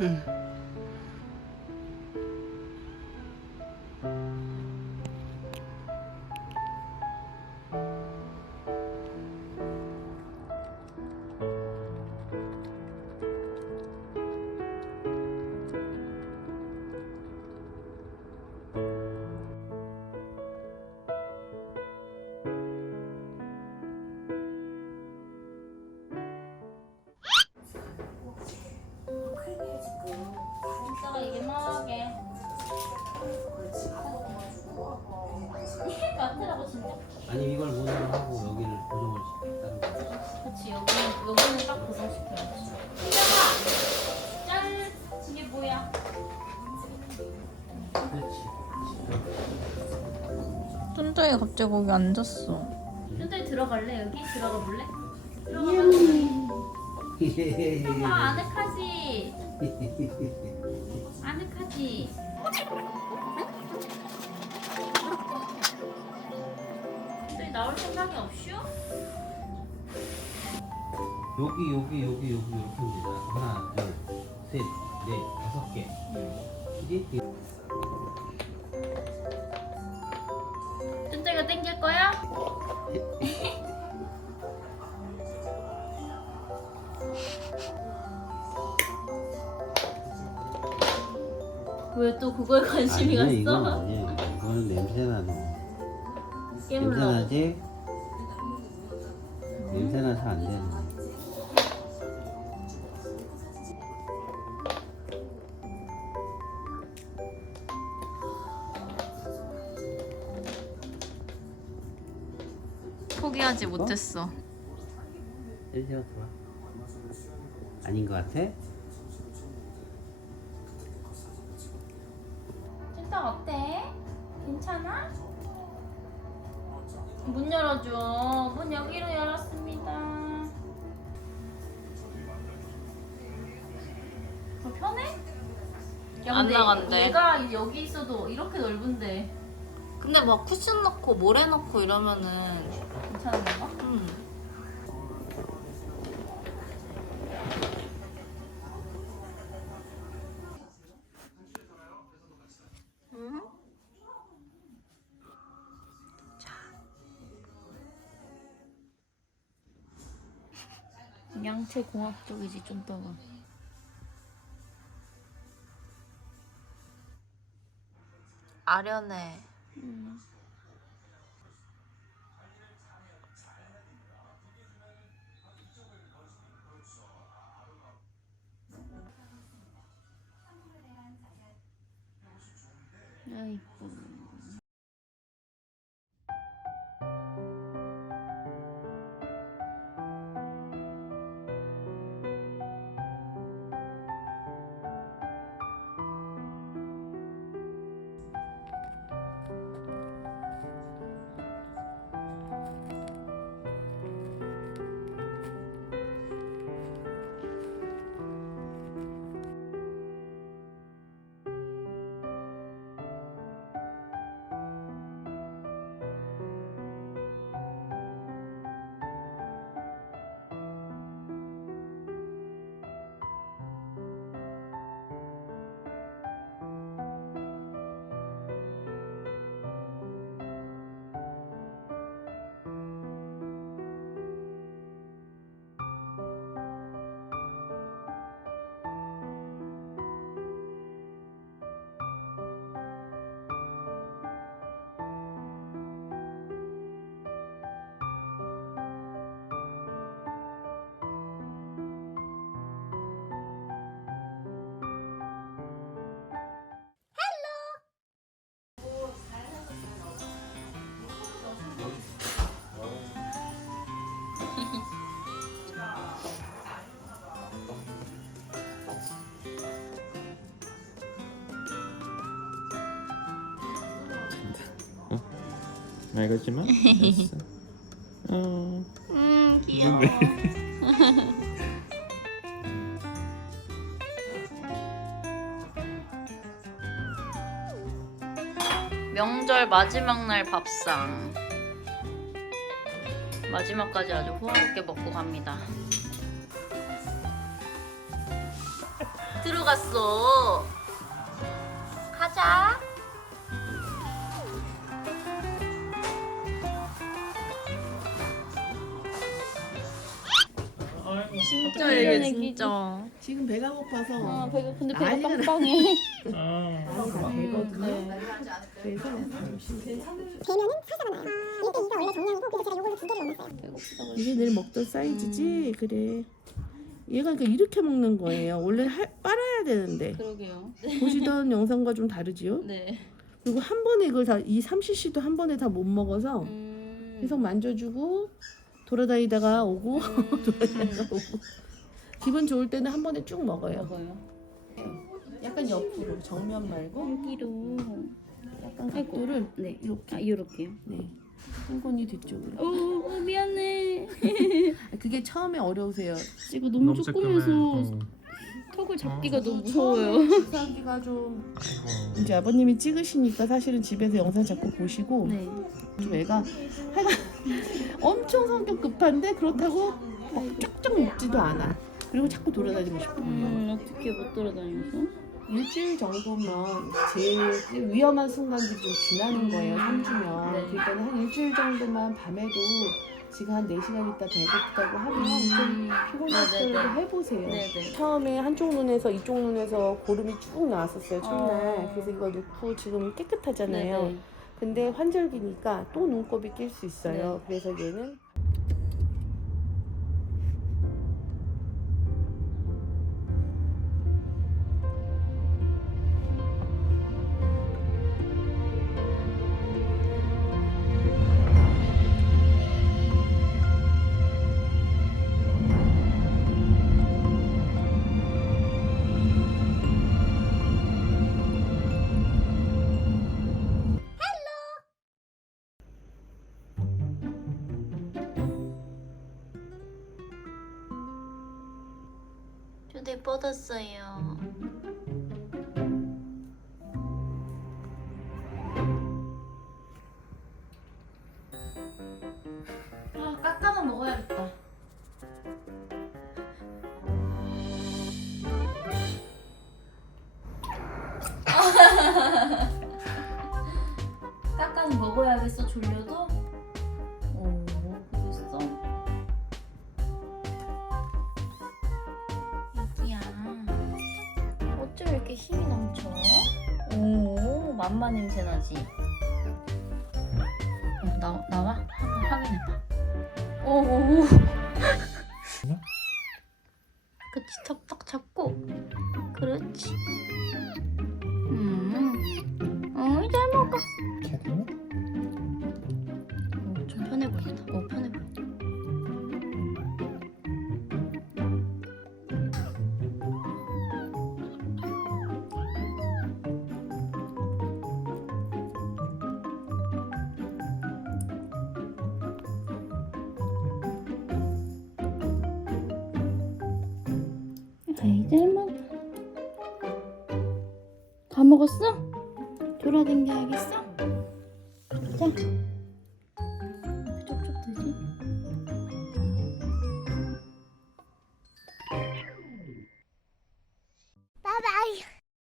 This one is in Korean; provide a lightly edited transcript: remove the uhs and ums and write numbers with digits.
응. 진짜가 이게 뭐하게 맞더라고 진짜. 아니 이걸 모델을 하고 여기를 고정을 시켰다는 거지. 그치 여기는 딱 고정시켜야지. 희정아 짠 이게 뭐야? 그렇지. 쫀쫀이가 갑자기 거기 앉았어. 쫀쫀이 들어갈래 여기? 들어가 볼래? 들어가 볼래? 아 아늑하지? 아늑하지? 쫀쫀이 나올 생각이 없슈? 여기 이렇게 합니다. 하나, 둘, 셋, 넷, 5개. 이게 쫀쫀이가 땡길 거야? 왜 또 그거에 관심이 아니야, 이건 갔어? 아니야. 이거는 냄새 나는 거. 냄새 깨물라고. 나지? 냄새 나서 안 되는 거. 포기하지 못했어. 냄새가 좋아. 아닌 것 같아? 쫀쫀 어때? 괜찮아? 문 열어줘. 문 여기로 열었습니다. 편해? 야, 안 근데 나간대. 얘가 여기 있어도 이렇게 넓은데 근데 막 쿠션 넣고 모래 넣고 이러면은 괜찮은 건가? 양체 공학적이지 좀 더가. 아련해. 아이고. 말 걸지 마. 됐어. 귀여워. 명절 마지막 날 밥상. 마지막까지 아주 호화롭게 먹고 갑니다. 들어갔어. 가자. 진짜 얘 진짜. 지금 배가 고파서 아 배가 근데 배가 난리가 빵빵해. 배거든요. 그래서 되면은 살사가 나요. 1대2가 원래 정량이고 그래서 제가 요걸로 2개를 넣었어요. 이게 늘 먹던 사이즈지. 그래. 얘가 그러니까 이렇게 먹는 거예요. 원래 빨아야 되는데 그러게요. 보시던 영상과 좀 다르지요? 네. 그리고 한 번에 이걸 다 이 3cc도 한 번에 다 못 먹어서 계속 만져주고 돌아다니다가 오고 돌아다니다가 오고 기분 좋을 때는 한 번에 쭉 먹어요. 먹어요. 약간 옆으로 정면 말고 여기로. 약간 각도를 네. 이렇게. 아 이렇게요. 네. 흰곤이 뒤쪽으로. 오 미안해. 그게 처음에 어려우세요. 이거 너무 조그매서 턱을 잡기가 너무 무서워요. 식사하기가 좀 이제 아버님이 찍으시니까 사실은 집에서 영상 자꾸 보시고 네. 좀 애가 하여간 엄청 성격 급한데 그렇다고 막 쫙쫙 먹지도 않아. 그리고 자꾸 돌아다니고 싶어요. 어떻게 못 돌아다녀서? 일주일 정도면 제일 위험한 순간들이 좀 지나는 거예요. 3주면. 네. 그러니까 한 일주일 정도만 밤에도 지금 한 4시간 있다 배고프다고 하면 좀 피곤했을 때 해보세요. 네네. 처음에 한쪽 눈에서 이쪽 눈에서 고름이 쭉 나왔었어요. 첫날. 그래서 이거 넣고 지금 깨끗하잖아요. 네네. 근데 환절기니까 또 눈곱이 낄 수 있어요. 그래서 얘는 저도 뻗었어요. 아 깎아만 먹어야겠다. 깎아는 먹어야겠어 졸려도? 오 그랬어? 여기야. 어쩜 이렇게 힘이 넘쳐? 오 맘마 냄새 나지? 나와? 한번 확인해봐. 오. 그치 턱턱 잡고. 그렇지. 잘 먹어. 오, 좀 편해 보인다. 오 편해 보인다. 아이 잘 먹어. 다 먹었어? 돌아댕겨야겠어? 자.